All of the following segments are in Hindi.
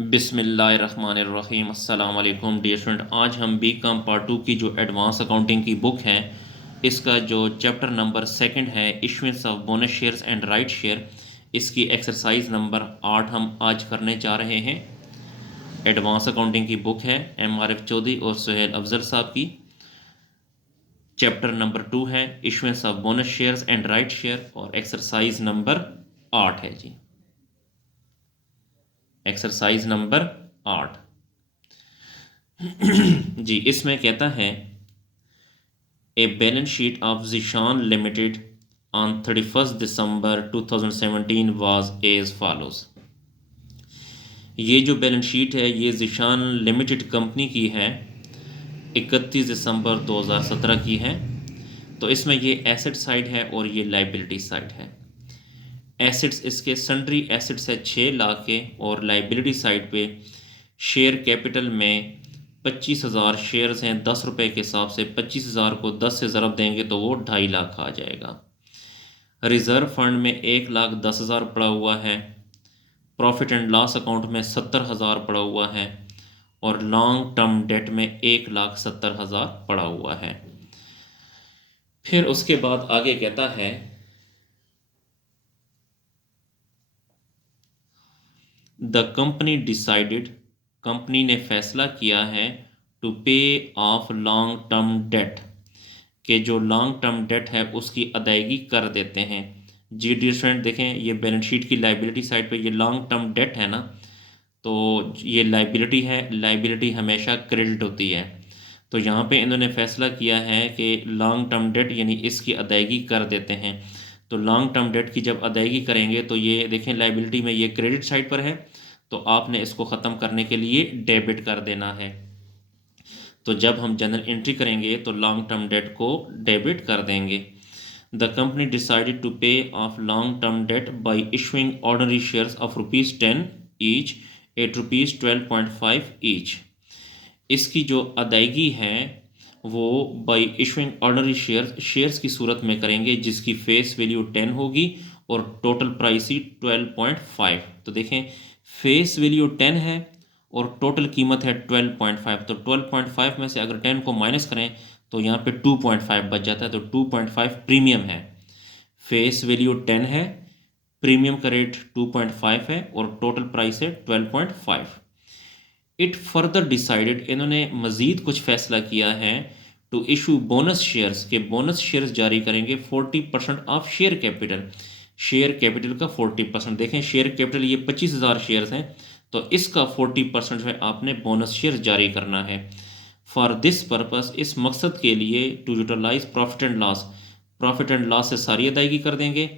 बिस्मिल्लाहिर्रहमानिर्रहीम अस्सलाम वालेकुम डियर स्टूडेंट। आज हम बी कॉम पार्ट 2 की जो एडवांस अकाउंटिंग की बुक है, इसका जो चैप्टर नंबर सेकंड है issuance of bonus shares and right share, इसकी एक्सरसाइज नंबर 8 हम आज करने जा रहे हैं। एडवांस अकाउंटिंग की बुक है MRF चौधरी और सुहेल अफजल साहब की। चैप्टर नंबर 2 है issuance of bonus shares and right share और एक्सरसाइज नंबर 8 है जी। एक्सरसाइज नंबर 8 जी, इसमें कहता है a balance sheet of Zeeshan Limited on 31 December 2017 was as follows. ये जो बैलेंस शीट है ये ज़ीशान लिमिटेड कंपनी की है, 31 दिसंबर 2017 की है। तो इसमें ये एसेट साइड है और ये लाइबिलिटी साइड है। एसेट्स इसके सन्ड्री एसेट्स है 6 लाख के, और लाइबिलिटी साइड पे शेयर कैपिटल में 25,000 शेयर्स हैं 10 रुपये के हिसाब से। 25,000 को 10 से ज़रब देंगे तो वो 2.5 लाख आ जाएगा। रिज़र्व फंड में 1,10,000 पड़ा हुआ है। प्रॉफिट एंड लॉस अकाउंट में 70,000 पड़ा हुआ है, और लॉन्ग टर्म डेट में 1,70,000 पड़ा हुआ है। फिर उसके बाद आगे कहता है द कंपनी डिसाइडेड, कंपनी ने फैसला किया है टू पे ऑफ लॉन्ग टर्म डेट, कि जो लॉन्ग टर्म डेट है उसकी अदायगी कर देते हैं। जी डी स्टूडेंट देखें, ये बैलेंस शीट की लाइबिलिटी साइड पे ये लॉन्ग टर्म डेट है ना, तो ये लाइबिलिटी है। लाइबिलिटी हमेशा क्रेडिट होती है। तो यहाँ पे इन्होंने फैसला किया है कि लॉन्ग टर्म डेट यानी इसकी अदायगी कर देते हैं। तो लॉन्ग टर्म डेट की जब अदायगी करेंगे तो ये देखें लाइबिलिटी में ये क्रेडिट साइड पर है, तो आपने इसको ख़त्म करने के लिए डेबिट कर देना है। तो जब हम जनरल एंट्री करेंगे तो लॉन्ग टर्म डेट को डेबिट कर देंगे। द कंपनी डिसाइडेड टू पे of long term debt by issuing ordinary shares of ₹10 each eight ₹12.5 each. इसकी जो अदायगी है वो बाई इशुइंग ऑर्डनरी शेयर्स की सूरत में करेंगे, जिसकी फेस वैल्यू 10 होगी और टोटल प्राइस ही 12.5। तो देखें फेस वैल्यू 10 है और टोटल कीमत है 12.5। तो 12.5 में से अगर 10 को माइनस करें तो यहाँ पे 2.5 बच जाता है। तो 2.5 प्रीमियम है। फेस वैल्यू 10 है, प्रीमियम का रेट 2.5 है और टोटल प्राइस है 12.5। इट फर्दर डिसाइडेड, इन्होंने मज़ीद कुछ फैसला किया है टू इशू बोनस शेयर्स, के बोनस शेयर्स जारी करेंगे 40% of share capital. Share capital का 40%। देखें शेयर कैपिटल ये 25,000 शेयर्स हैं, तो इसका 40% जो है आपने बोनस शेयर जारी करना है। फॉर दिस पर्पस, इस मकसद के लिए to utilize profit and loss, profit and loss से सारी अदायगी कर देंगे।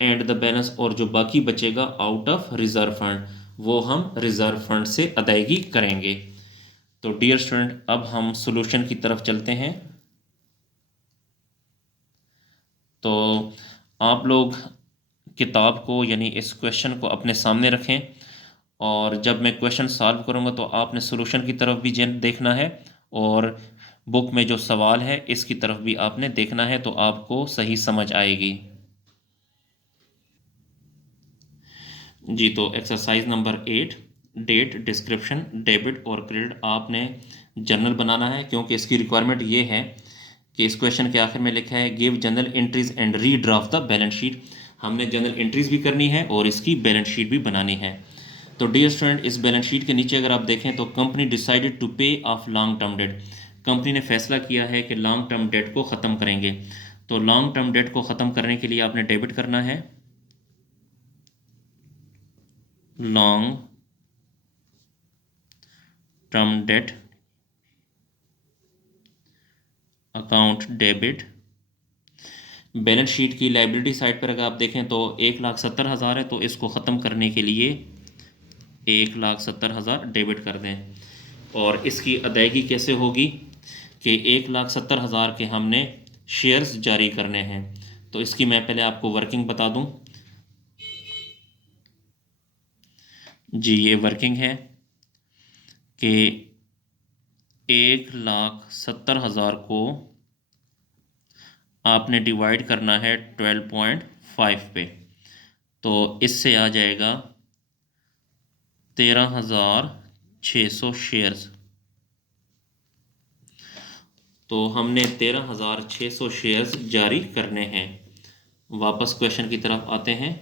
एंड द बैलेंस, और जो बाकी बचेगा आउट ऑफ रिजर्व फंड, वो हम रिजर्व फंड से अदायगी करेंगे। तो डियर स्टूडेंट अब हम सॉल्यूशन की तरफ चलते हैं। तो आप लोग किताब को यानी इस क्वेश्चन को अपने सामने रखें, और जब मैं क्वेश्चन सॉल्व करूंगा तो आपने सॉल्यूशन की तरफ भी देखना है, और बुक में जो सवाल है इसकी तरफ भी आपने देखना है, तो आपको सही समझ आएगी जी। तो exercise number 8, date, description, debit और क्रेडिट आपने जर्नल बनाना है, क्योंकि इसकी रिक्वायरमेंट ये है कि इस क्वेश्चन के आखिर में लिखा है give general entries and redraft the balance sheet. हमने जनरल एंट्रीज भी करनी है और इसकी बैलेंस शीट भी बनानी है। तो डियर स्टूडेंट इस बैलेंस शीट के नीचे अगर आप देखें तो कंपनी डिसाइडेड टू पे of long term debt, company ने फैसला किया है कि लॉन्ग टर्म डेट को ख़त्म करेंगे। तो लॉन्ग टर्म डेट को ख़त्म करने के लिए आपने डेबिट करना है long term debt account debit. Balance sheet की लाइबिलिटी साइड पर अगर आप देखें तो 1,70,000 है, तो इसको ख़त्म करने के लिए 1,70,000 डेबिट कर दें। और इसकी अदायगी कैसे होगी कि 1,70,000 के हमने शेयर्स जारी करने हैं। तो इसकी मैं पहले आपको वर्किंग बता दूं जी। ये वर्किंग है कि 1,70,000 को आपने डिवाइड करना है 12.5 पे, तो इससे आ जाएगा 13,600 शेयर्स। तो हमने 13,600 शेयर्स जारी करने हैं। वापस क्वेश्चन की तरफ आते हैं।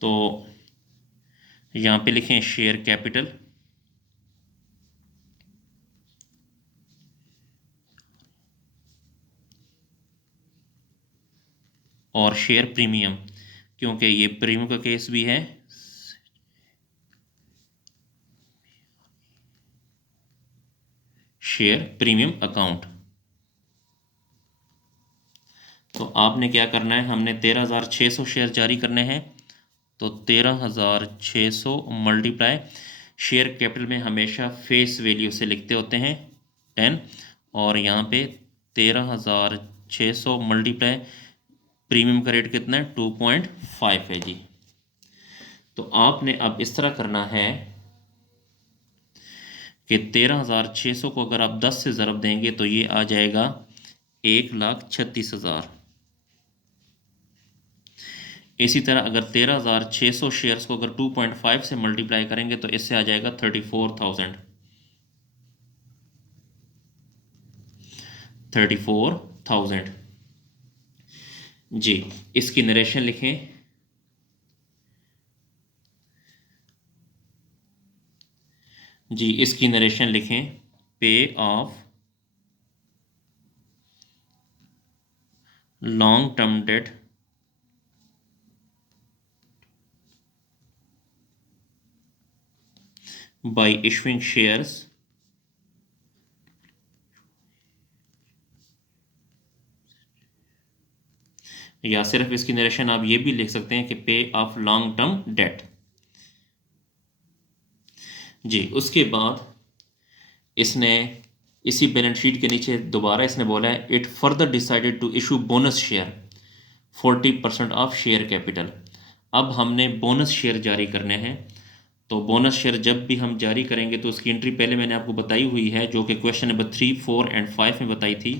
तो यहाँ पे लिखें शेयर कैपिटल और शेयर प्रीमियम, क्योंकि ये प्रीमियम का केस भी है। Share premium account. तो आपने क्या करना है, हमने 13,600 शेयर जारी करने हैं। तो 13,600 मल्टीप्लाई, शेयर कैपिटल में हमेशा फेस वैल्यू से लिखते होते हैं 10, और यहाँ पे 13,600 मल्टीप्लाई प्रीमियम का रेट कितना है 2.5 है जी। तो आपने अब इस तरह करना है कि 13,600 को अगर आप 10 से ज़रब देंगे तो ये आ जाएगा 1,36,000। इसी तरह अगर 13,600 शेयर्स को अगर 2.5 से मल्टीप्लाई करेंगे तो इससे आ जाएगा 34,000। 34,000 जी। इसकी नरेशन लिखें। जी, इसकी नरेशन लिखें। पे of long term debt by issuing shares या सिर्फ इसकी नरेशन आप ये भी लिख सकते हैं कि पे ऑफ लॉन्ग टर्म डेट जी। उसके बाद इसने इसी बैलेंस शीट के नीचे दोबारा इसने बोला है it further decided to issue bonus share 40% of share capital. अब हमने बोनस शेयर जारी करने हैं। तो बोनस शेयर जब भी हम जारी करेंगे तो उसकी एंट्री पहले मैंने आपको बताई हुई है, जो कि क्वेश्चन नंबर 3, 4 एंड 5 में बताई थी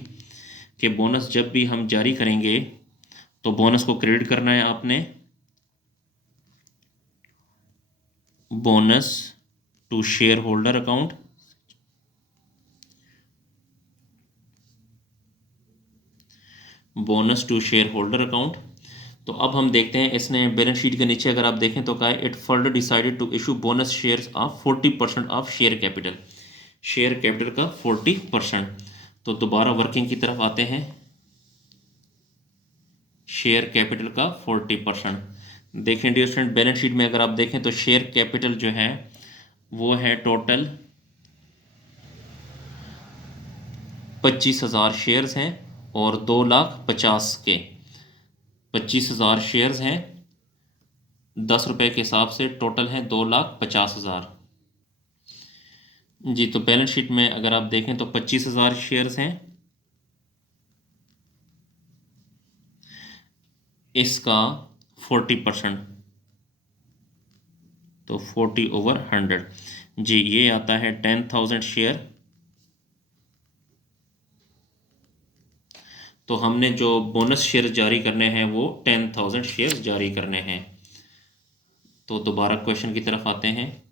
कि बोनस जब भी हम जारी करेंगे तो बोनस को क्रेडिट करना है आपने bonus to share holder account, bonus to share holder account. तो अब हम देखते हैं इसने बैलेंस शीट के नीचे अगर आप देखें तो कहा है it further decided to issue bonus shares of 40% of share capital, share capital का 40%। तो दोबारा वर्किंग की तरफ आते हैं। शेयर कैपिटल का 40%। देखें डियर स्टूडेंट, बैलेंस शीट में अगर आप देखें तो शेयर कैपिटल जो है वो है टोटल 25,000 शेयर्स हैं और 2,50,000 के 25,000 शेयर्स हैं, 10 रुपए के हिसाब से टोटल है 2,50,000 जी। तो बैलेंस शीट में अगर आप देखें तो 25,000 शेयर्स हैं, इसका 40%, तो 40/100 जी, ये आता है 10,000 शेयर। तो हमने जो बोनस शेयर जारी करने हैं वो 10,000 शेयर जारी करने हैं। तो दोबारा क्वेश्चन की तरफ आते हैं।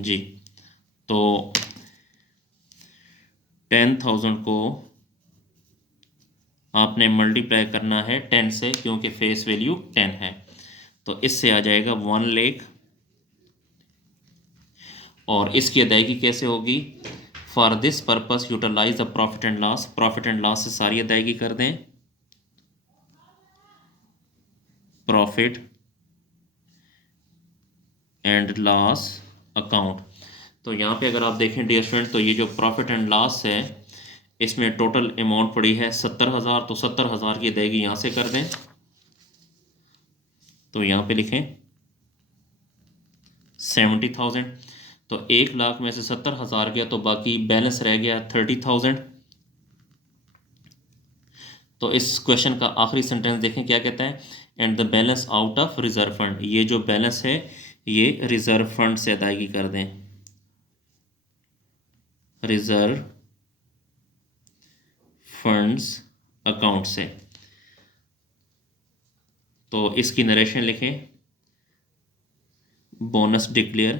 जी, तो 10,000 को आपने मल्टीप्लाई करना है 10 से, क्योंकि फेस वैल्यू 10 है। तो इससे आ जाएगा 1 लाख। और इसकी अदायगी कैसे होगी? For this purpose utilize the profit and loss, profit and loss से सारी अदायगी कर दें। Profit and loss account. तो यहाँ पे अगर आप देखें डियर स्टूडेंट, तो ये जो प्रॉफिट एंड लॉस है इसमें टोटल अमाउंट पड़ी है 70,000। तो 70,000 की अदायगी यहाँ से कर दें। तो यहाँ पे लिखें 70,000। तो 1 लाख में से 70,000 गया तो बाकी बैलेंस रह गया 30,000। तो इस क्वेश्चन का आखिरी सेंटेंस देखें क्या कहता है, and the balance out of reserve fund, ये जो बैलेंस है ये रिजर्व फंड से अदायगी कर दें, रिजर्व फंड्स अकाउंट से। तो इसकी नरेशन लिखें, बोनस डिक्लेयर,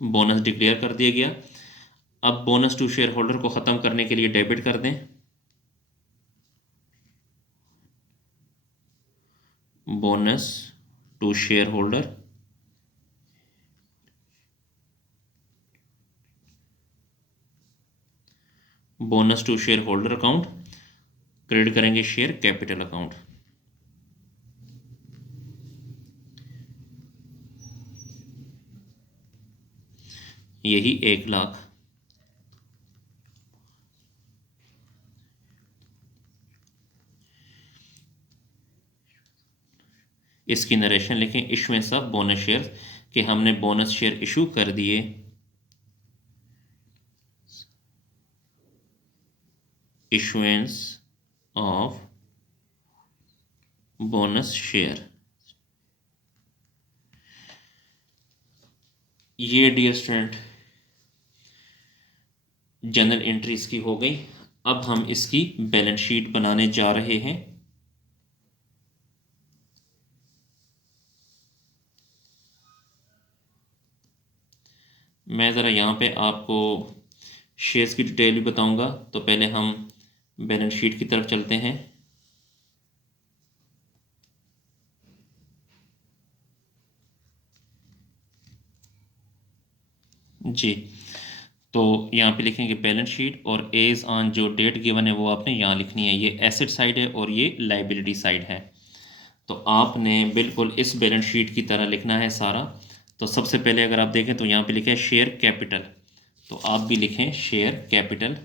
बोनस डिक्लेयर कर दिया गया। अब बोनस टू शेयर होल्डर को ख़त्म करने के लिए डेबिट कर दें, bonus to share holder, bonus to share holder account, credit करेंगे शेयर कैपिटल अकाउंट। यही 1,00,000। इसकी नरेशन लिखें, इशुएंस ऑफ बोनस शेयर, कि हमने बोनस शेयर इशू कर दिए, इशुएंस ऑफ बोनस शेयर। ये डियर स्टूडेंट जनरल एंट्रीज की हो गई। अब हम इसकी बैलेंस शीट बनाने जा रहे हैं। मैं ज़रा यहाँ पे आपको शेयर्स की डिटेल भी बताऊंगा, तो पहले हम बैलेंस शीट की तरफ चलते हैं। जी, तो यहाँ पे लिखेंगे बैलेंस शीट, और एज ऑन जो डेट गिवन है वो आपने यहाँ लिखनी है। ये एसेट साइड है और ये लाइबिलिटी साइड है, तो आपने बिल्कुल इस बैलेंस शीट की तरह लिखना है सारा। तो सबसे पहले अगर आप देखें तो यहाँ पे लिखा है शेयर कैपिटल, तो आप भी लिखें शेयर कैपिटल।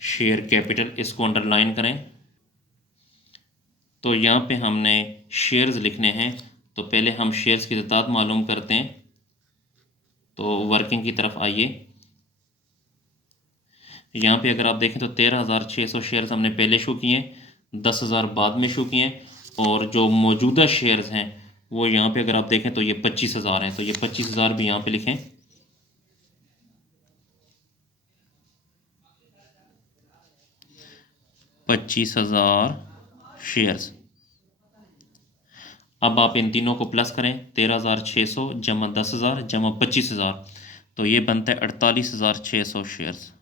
शेयर कैपिटल, इसको अंडरलाइन करें। तो यहाँ पे हमने शेयर्स लिखने हैं, तो पहले हम शेयर्स की तादाद मालूम करते हैं। तो वर्किंग की तरफ आइए। यहाँ पे अगर आप देखें तो 13,600 शेयर्स हमने पहले शो किए, 10,000 बाद में शो किए, और जो मौजूदा शेयर्स हैं वो यहाँ पे अगर आप देखें तो ये 25,000 हैं, तो ये 25,000 भी यहाँ पे लिखें। शेयर्स। अब आप इन तीनों को प्लस करें, 13,600 जमा 10,000 जमा 25,000, तो ये बनता है 48,600 शेयर्स,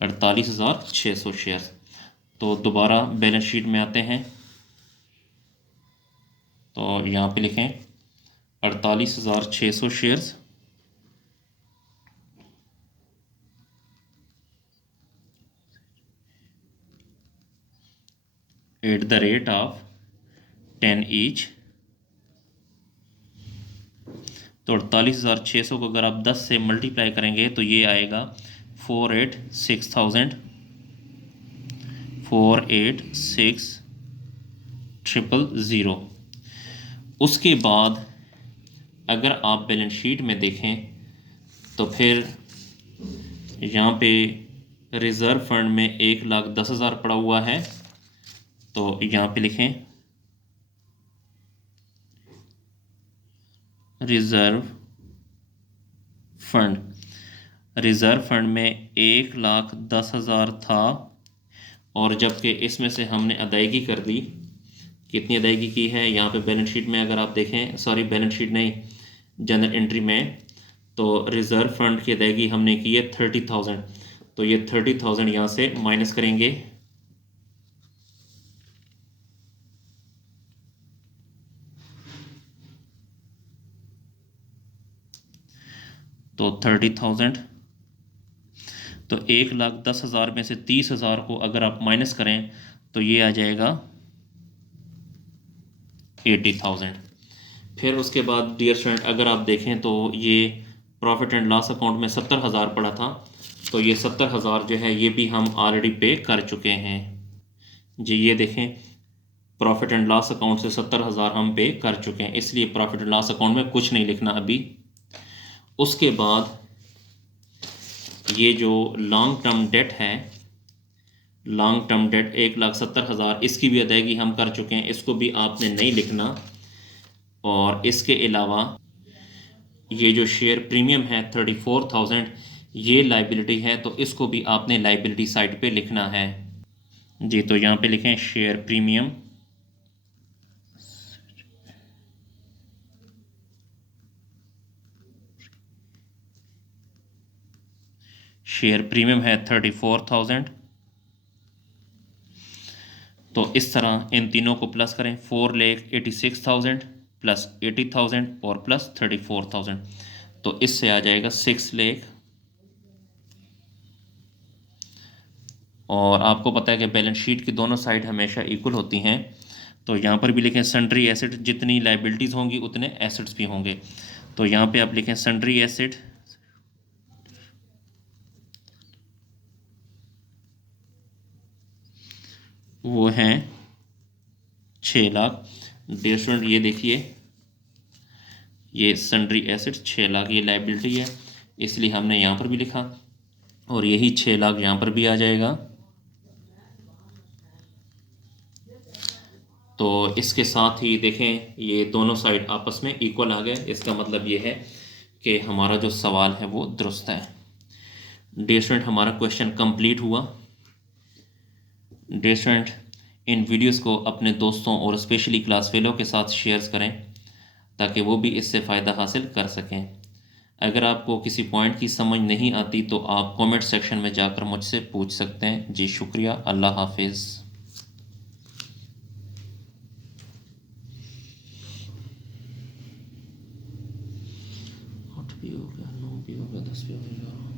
48,600 शेयर्स। तो दोबारा बैलेंस शीट में आते हैं, तो यहाँ पे लिखें 48,600 shares, at the rate of 10 each. तो 48,600 को अगर आप 10 से मल्टीप्लाई करेंगे तो ये आएगा 486,000। उसके बाद अगर आप बैलेंस शीट में देखें तो फिर यहाँ पे रिज़र्व फंड में 1,10,000 पड़ा हुआ है, तो यहाँ पे लिखें रिज़र्व फंड। रिज़र्व फंड में 1,10,000 था, और जबकि इसमें से हमने अदायगी कर दी, कितनी अदायगी की है यहाँ पे बैलेंस शीट में अगर आप देखें, सॉरी बैलेंस शीट नहीं, जनरल एंट्री में, तो रिज़र्व फंड की अदायगी हमने की है 30,000, तो ये 30,000 यहाँ से माइनस करेंगे, तो 30,000। तो 1,10,000 में से 30,000 को अगर आप माइनस करें तो ये आ जाएगा 80,000। फिर उसके बाद डियर स्टूडेंट अगर आप देखें तो ये प्रॉफिट एंड लॉस अकाउंट में 70,000 पड़ा था, तो ये 70,000 जो है ये भी हम ऑलरेडी पे कर चुके हैं। जी ये देखें प्रॉफिट एंड लॉस अकाउंट से 70,000 हम पे कर चुके हैं, इसलिए प्रॉफिट एंड लॉस अकाउंट में कुछ नहीं लिखना अभी। उसके बाद ये जो लॉन्ग टर्म डेट है, लॉन्ग टर्म डेट 1,70,000, इसकी भी अदायगी हम कर चुके हैं, इसको भी आपने नहीं लिखना। और इसके अलावा ये जो शेयर प्रीमियम है 34,000, ये लाइबिलिटी है, तो इसको भी आपने लाइबिलिटी साइड पे लिखना है जी। तो यहाँ पे लिखें शेयर प्रीमियम, शेयर प्रीमियम है 34,000। तो इस तरह इन तीनों को प्लस करें, 4,86,000 प्लस 80,000 और प्लस 34,000, तो इससे आ जाएगा 6 लाख। और आपको पता है कि बैलेंस शीट की दोनों साइड हमेशा इक्वल होती हैं, तो यहाँ पर भी लिखें सन्ड्री एसेट, जितनी लाइबिलिटीज़ होंगी उतने एसेट्स भी होंगे। तो यहाँ पे आप लिखें सन्ड्री एसेट, वो हैं 6 लाख। डियर स्टूडेंट ये देखिए, ये सन्ड्री एसेट 6 लाख ये लाइबिलिटी है, इसलिए हमने यहाँ पर भी लिखा, और यही 6 लाख यहाँ पर भी आ जाएगा। तो इसके साथ ही देखें ये दोनों साइड आपस में इक्वल आ गए, इसका मतलब ये है कि हमारा जो सवाल है वो दुरुस्त है। डियर स्टूडेंट हमारा क्वेश्चन कंप्लीट हुआ। डियर स्टूडेंट इन वीडियोस को अपने दोस्तों और स्पेशली क्लास फेलो के साथ शेयर करें ताकि वो भी इससे फ़ायदा हासिल कर सकें। अगर आपको किसी पॉइंट की समझ नहीं आती तो आप कमेंट सेक्शन में जाकर मुझसे पूछ सकते हैं। जी शुक्रिया, अल्लाह हाफिज़। 8 भी हो गया, 9 भी हो गया, 10 भी हो गया।